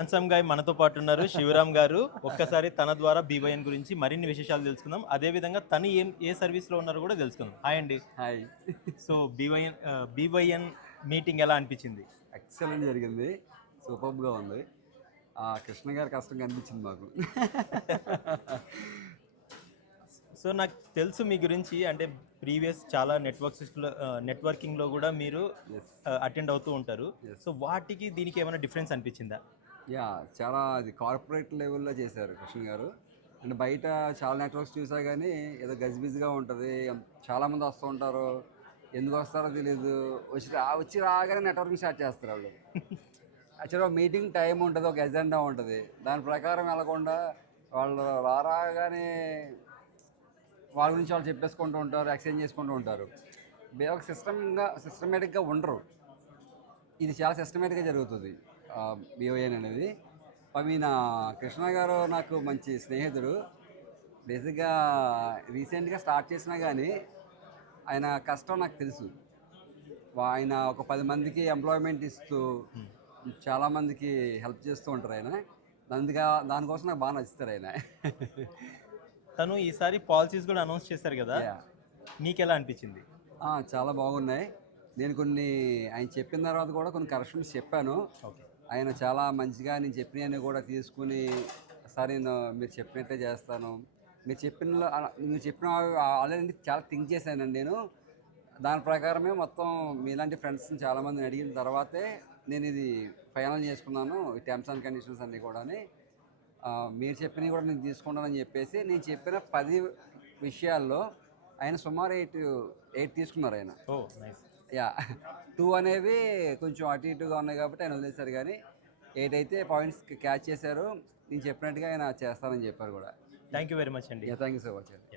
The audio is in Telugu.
హ్యాన్సమ్ గాయ్ మనతో పాటు ఉన్నారు శివరామ్ గారు. ఒక్కసారి తన ద్వారా బీవైఎన్ గురించి మరిన్ని విశేషాలు తెలుసుకుందాం. అదే విధంగా తను ఏ సర్వీస్‌లో ఉన్నారో కూడా తెలుసుకుందాం. హాయ్ అండి. హాయ్. సో బీవైఎన్ మీటింగ్ ఎలా అనిపించింది? ఎక్సలెంట్ జరిగింది. సూపర్బ్‌గా ఉంది. కృష్ణ గారి కష్టం కనిపించింది మాకు. సో నాకు తెలుసు మీ గురించి, అంటే ప్రీవియస్ చాలా నెట్వర్కింగ్‌లో కూడా మీరు యెస్. అటెండ్ అవుతూ ఉంటారు. యెస్. సో వాటికి దీనికి ఏమైనా డిఫరెన్స్ అనిపించిందా? చాలా అది కార్పొరేట్ లెవెల్‌లో చేశారు కృష్ణ గారు. అంటే బయట చాలా నెట్వర్క్స్ చూసా గానీ ఏదో గజిబిజిగా ఉంటది. చాలామంది వస్తూ ఉంటారు. ఎందుకు వస్తారో తెలీదు. వచ్చి రాగానే నెట్వర్కింగ్ స్టార్ట్ చేస్తారు ఆళ్ళు. యాక్చువల్‌గా మీటింగ్ టైమ్ ఉంటది. ఒక ఎజెండా ఉంటది. దాని ప్రకారం వెళ్ళకుండా వాళ్ళు రాగానే వాళ్ళ గురించి వాళ్ళు చెప్పేసుకుంటూ ఉంటారు. ఎక్స్‌చేంజ్ చేసుకుంటూ ఉంటారు. ఒక సిస్టమేటిక్‌గా ఉండరు. ఇది చాలా సిస్టమేటిక్‌గా జరుగుతుంది. బీఓఎన్ అనేది. నా కృష్ణ గారు నాకు మంచి స్నేహితుడు. బేసిక్‌గా రీసెంట్‌గా స్టార్ట్ చేసినా కానీ ఆయన కష్టం నాకు తెలుసు. ఆయన ఒక 10 మందికి ఎంప్లాయ్‌మెంట్ ఇస్తూ చాలామందికి హెల్ప్ చేస్తూ ఉంటారు ఆయన. దానికోసం నాకు బాగా నచ్చుతారు ఆయన. తను ఈసారి పాలిసీస్ కూడా అనౌన్స్ చేశారు కదా! యాహ్! నీకెలా అనిపించింది? చాలా బాగున్నాయి. నేను ఆయన చెప్పిన తర్వాత కూడా కొన్ని కరెక్షన్స్ చెప్పాను. ఓకే. ఆయన చాలా మంచిగా నేను చెప్పినవన్నీ కూడా తీసుకుని, సరే మీరు చెప్పినట్టే చేస్తాను. మీరు చెప్పిన ఆల్రెడీ చాలా థింక్ చేశానండి నేను. దాని ప్రకారమే మొత్తం మీలాంటి ఫ్రెండ్స్‌ని చాలామందిని అడిగిన తర్వాతే నేను ఇది ఫైనల్ చేసుకున్నాను. ఈ టర్మ్స్ అండ్ కండిషన్స్ అన్నీ కూడాని. మీరు చెప్పినవి కూడా నేను తీసుకుంటానని చెప్పేసి, నేను చెప్పిన 10 విషయాల్లో ఆయన సుమారు 8 తీసుకున్నారాయన. ఓహ్! నైస్. 2 అనేవి కొంచెం అటు ఇటుగా ఉన్నాయి కాబట్టి ఆయన వదిలేశారు కానీ 8 అయితే పాయింట్స్ క్యాచ్ చేశారు. నేను చెప్పినట్టుగా ఆయన చేస్తానని చెప్పారు కూడా. థ్యాంక్ యూ వెరీ మచ్ అండి. థ్యాంక్ యూ సో మచ్ అండి.